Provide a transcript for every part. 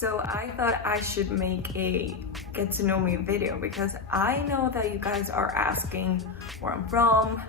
So I thought I should make a get to know me video because I know that you guys are asking where I'm from,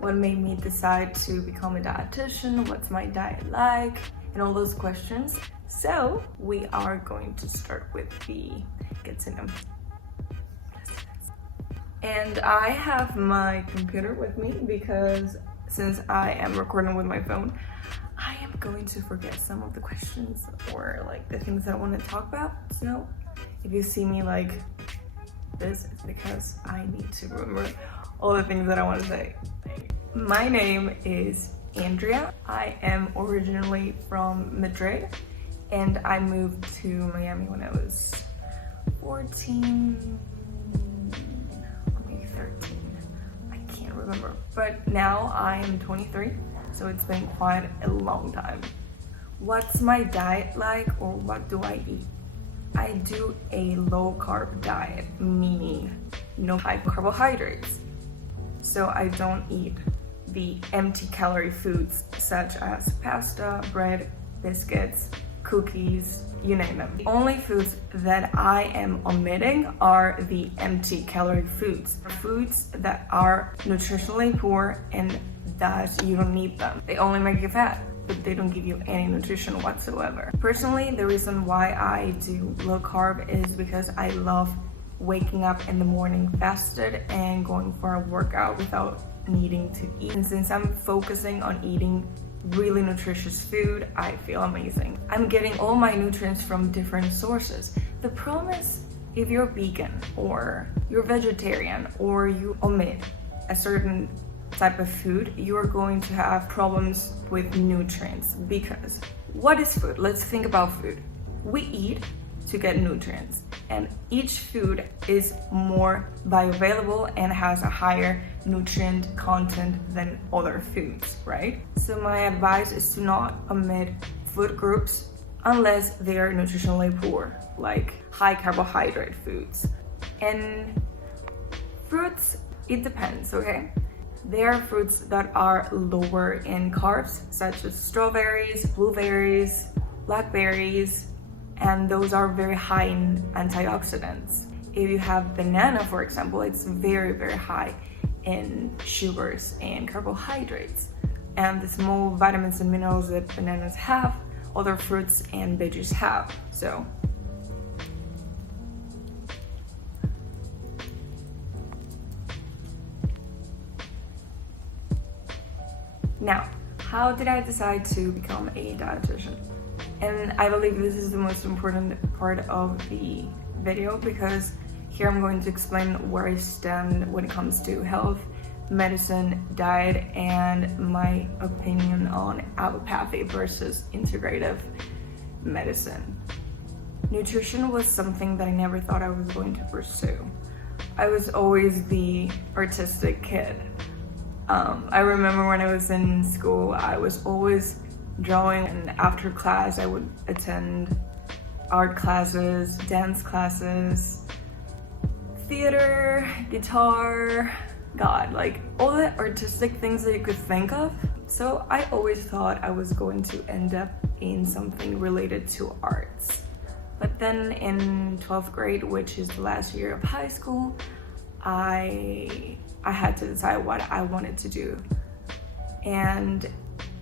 what made me decide to become a dietitian, what's my diet like, and all those questions. So we are going to start with the get to know me. And I have my computer with me because since I am recording with my phone, I am going to forget some of the questions or like the things that I want to talk about. So if you see me like this, it's because I need to remember all the things that I want to say. My name is Andrea. I am originally from Madrid and I moved to Miami when I was 14, or maybe 13. I can't remember. But now I am 23, so it's been quite a long time. What's my diet like, or what do I eat? I do a low carb diet, meaning no high carbohydrates. So I don't eat the empty calorie foods such as pasta, bread, biscuits, cookies, you name them. The only foods that I am omitting are the empty calorie foods. Foods that are nutritionally poor and thus you don't need them. They only make you fat, but they don't give you any nutrition whatsoever. Personally, the reason why I do low carb is because I love waking up in the morning fasted and going for a workout without needing to eat. And since I'm focusing on eating really nutritious food, I feel amazing. I'm getting all my nutrients from different sources. The problem is if you're vegan or you're vegetarian or you omit a certain type of food, you're going to have problems with nutrients. Because what is food? Let's think about food. We eat to get nutrients, and each food is more bioavailable and has a higher nutrient content than other foods, right? So my advice is to not omit food groups unless they are nutritionally poor, like high carbohydrate foods. And fruits, it depends, okay? There are fruits that are lower in carbs, such as strawberries, blueberries, blackberries, and those are very high in antioxidants. If you have banana, for example, it's very, very high in sugars and carbohydrates. And the small vitamins and minerals that bananas have, other fruits and veggies have. So now, how did I decide to become a dietitian? And I believe this is the most important part of the video because here I'm going to explain where I stand when it comes to health, medicine, diet, and my opinion on allopathy versus integrative medicine. Nutrition was something that I never thought I was going to pursue. I was always the artistic kid. I remember when I was in school, I was always drawing, and after class I would attend art classes, dance classes, theater, guitar, God, like all the artistic things that you could think of. So I always thought I was going to end up in something related to arts. But then in 12th grade, which is the last year of high school, I had to decide what I wanted to do. And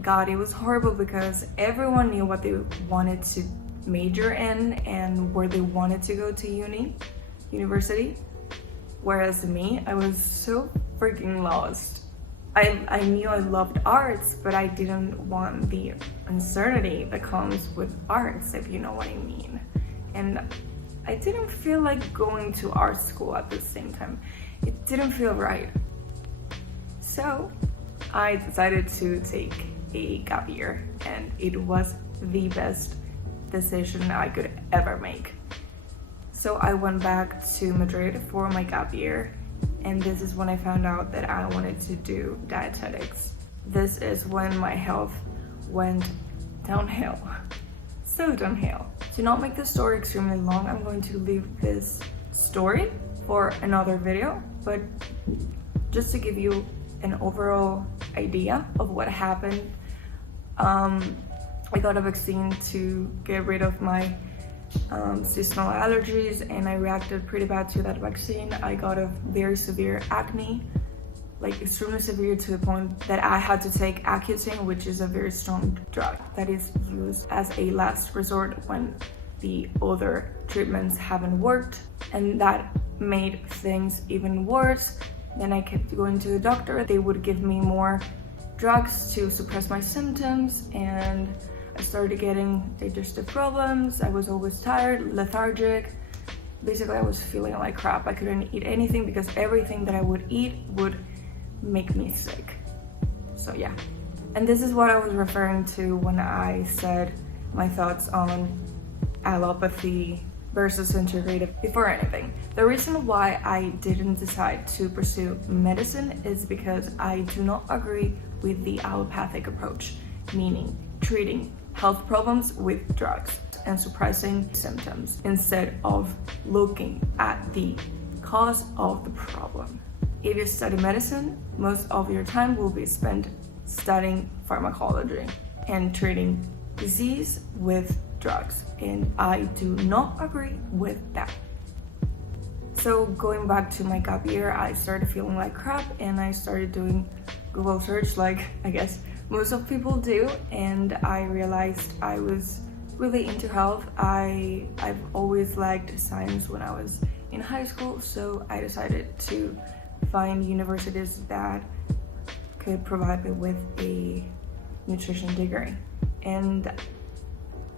God, it was horrible because everyone knew what they wanted to major in and where they wanted to go to university. Whereas me, I was so freaking lost. I knew I loved arts, but I didn't want the uncertainty that comes with arts, if you know what I mean. And I didn't feel like going to art school at the same time. It didn't feel right. So I decided to take a gap year, and it was the best decision I could ever make. So I went back to Madrid for my gap year, and this is when I found out that I wanted to do dietetics. This is when my health went downhill. So downhill. To not make the story extremely long, I'm going to leave this story for another video, but just to give you an overall idea of what happened, I got a vaccine to get rid of my seasonal allergies, and I reacted pretty bad to that vaccine. I got a very severe acne, like extremely severe, to the point that I had to take Accutane, which is a very strong drug that is used as a last resort when the other treatments haven't worked, and that made things even worse. Then I kept going to the doctor. They would give me more drugs to suppress my symptoms, and I started getting digestive problems. I was always tired, lethargic. Basically, I was feeling like crap. I couldn't eat anything because everything that I would eat would make me sick. So yeah. And this is what I was referring to when I said my thoughts on allopathy versus integrative before anything. The reason why I didn't decide to pursue medicine is because I do not agree with the allopathic approach, meaning treating health problems with drugs and suppressing symptoms instead of looking at the cause of the problem. If you study medicine, most of your time will be spent studying pharmacology and treating disease with drugs, and I do not agree with that. So going back to my gap year, I started feeling like crap, and I started doing Google search like I guess most of people do, and I realized I was really into health. I've always liked science when I was in high school, so I decided to find universities that could provide me with a nutrition degree. And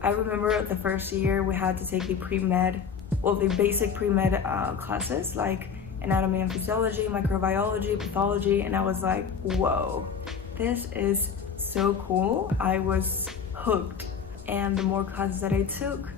I remember the first year we had to take the Premed, well, the basic Premed classes like anatomy and physiology, microbiology, pathology, and I was like, whoa, this is so cool. I was hooked, and the more classes that I took,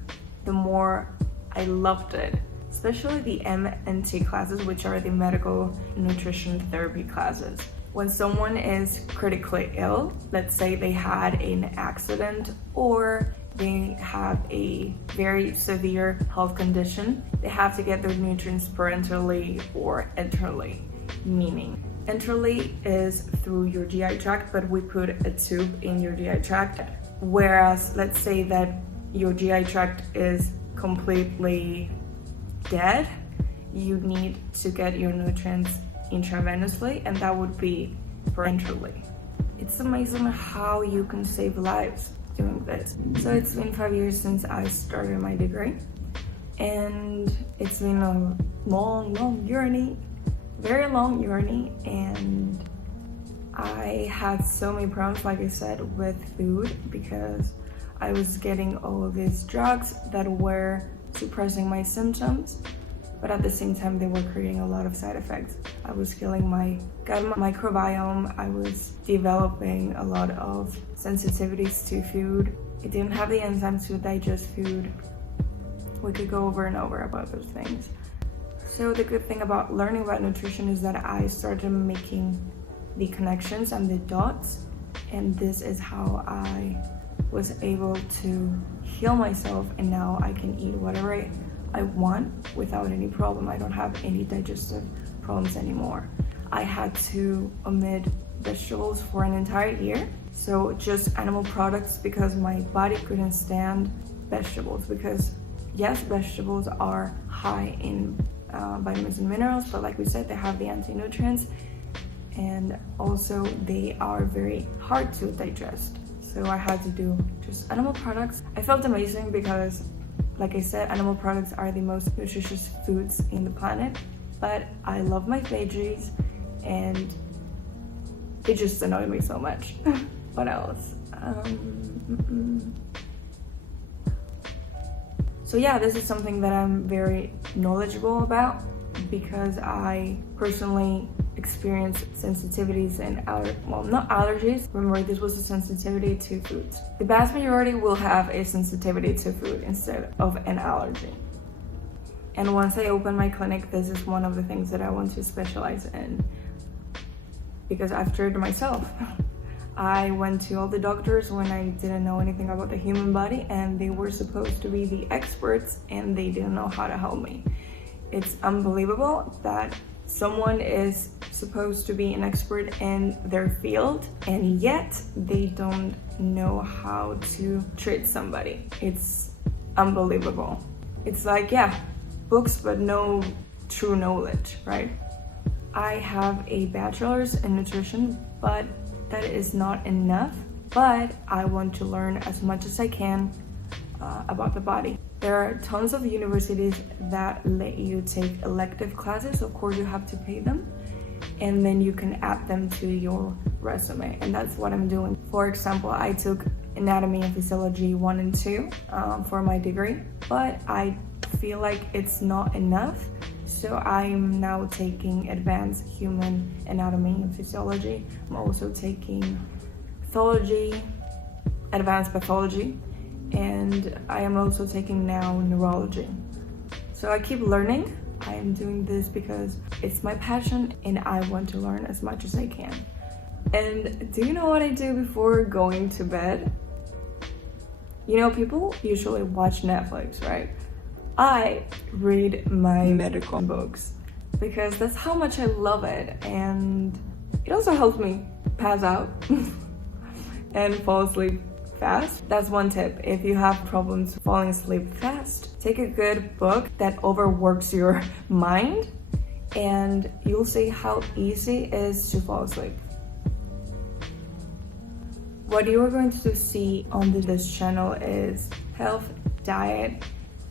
the more I loved it. Especially the M&T classes, which are the medical nutrition therapy classes. When someone is critically ill, let's say they had an accident or they have a very severe health condition, they have to get their nutrients parenterally or enterally, meaning enterally is through your GI tract, but we put a tube in your GI tract. Whereas let's say that your GI tract is completely dead, you need to get your nutrients intravenously, and that would be parenterally. It's amazing how you can save lives doing this. So it's been 5 years since I started my degree, and it's been a long journey, very long journey, and I had so many problems, like I said, with food, because I was getting all of these drugs that were suppressing my symptoms, but at the same time they were creating a lot of side effects. I was killing my gut microbiome. I was developing a lot of sensitivities to food. It didn't have the enzymes to digest food. We could go over and over about those things. So the good thing about learning about nutrition is that I started making the connections and the dots, and this is how I was able to heal myself, and now I can eat whatever I want without any problem. I don't have any digestive problems anymore. I had to omit vegetables for an entire year, so just animal products, because my body couldn't stand vegetables, because yes, vegetables are high in vitamins and minerals, but like we said, they have the anti-nutrients, and also they are very hard to digest. So I had to do just animal products. I felt amazing because, like I said, animal products are the most nutritious foods in the planet, but I love my veggies, and it just annoyed me so much. What else? So yeah, this is something that I'm very knowledgeable about, because I personally experienced sensitivities and not allergies. Remember, this was a sensitivity to foods. The vast majority will have a sensitivity to food instead of an allergy. And once I open my clinic, this is one of the things that I want to specialize in, because I've tried it myself. I went to all the doctors when I didn't know anything about the human body, and they were supposed to be the experts, and they didn't know how to help me. It's unbelievable that someone is supposed to be an expert in their field, and yet they don't know how to treat somebody. It's unbelievable. It's like, yeah, books, but no true knowledge, right? I have a bachelor's in nutrition, but that is not enough. But I want to learn as much as I can about the body. There are tons of universities that let you take elective classes. Of course, you have to pay them, and then you can add them to your resume, and that's what I'm doing. For example, I took anatomy and physiology 1 and 2 for my degree, but I feel like it's not enough. So I'm now taking advanced human anatomy and physiology. I'm also taking pathology, advanced pathology, and I am also taking now neurology. So I keep learning. I am doing this because it's my passion and I want to learn as much as I can. And do you know what I do before going to bed? You know, people usually watch Netflix, right? I read my medical books because that's how much I love it, and it also helps me pass out and fall asleep fast. That's one tip. If you have problems falling asleep fast, take a good book that overworks your mind and you'll see how easy it is to fall asleep. What you are going to see on this channel is health, diet,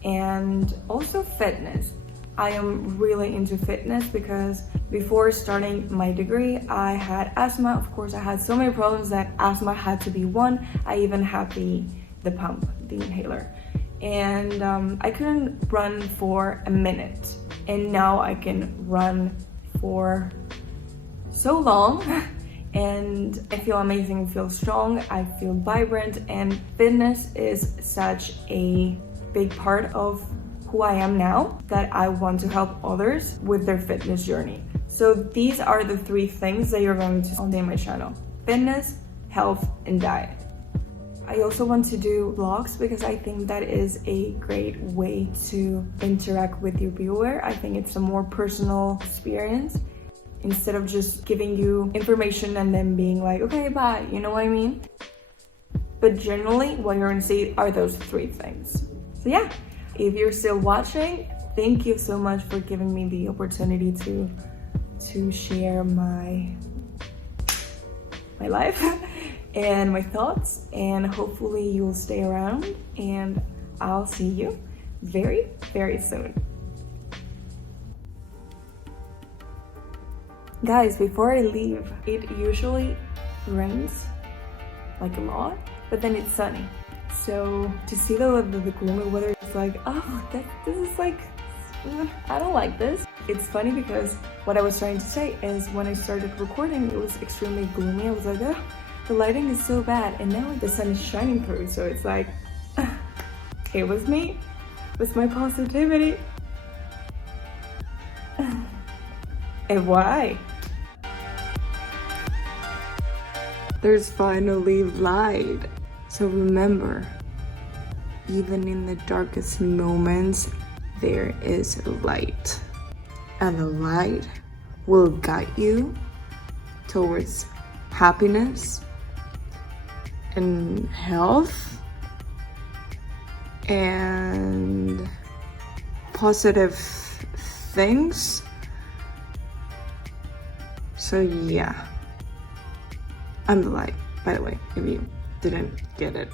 and also fitness. I am really into fitness because before starting my degree, I had asthma. Of course, I had so many problems that asthma had to be one. I even had the pump, the inhaler. And I couldn't run for a minute. And now I can run for so long. And I feel amazing, I feel strong, I feel vibrant, and fitness is such a big part of who I am now that I want to help others with their fitness journey. So these are the 3 things that you're going to see on my channel: fitness, health, and diet. I also want to do vlogs because I think that is a great way to interact with your viewer. I think it's a more personal experience instead of just giving you information and then being like, okay, bye, you know what I mean? But generally, what you're gonna see are those 3 things. So yeah, if you're still watching, thank you so much for giving me the opportunity to share my life and my thoughts, and hopefully you'll stay around and I'll see you very, very soon. Guys, before I leave, it usually rains like a lot, but then it's sunny. So to see the gloomy weather, it's like, oh, this is like, I don't like this. It's funny because what I was trying to say is when I started recording, it was extremely gloomy. I was like, oh, the lighting is so bad. And now the sun is shining through. So it's like, it was me, it was my positivity. And why? There's finally light. So remember, even in the darkest moments, there is light. And the light will guide you towards happiness and health and positive things. So yeah, I'm the light, by the way, if you didn't get it.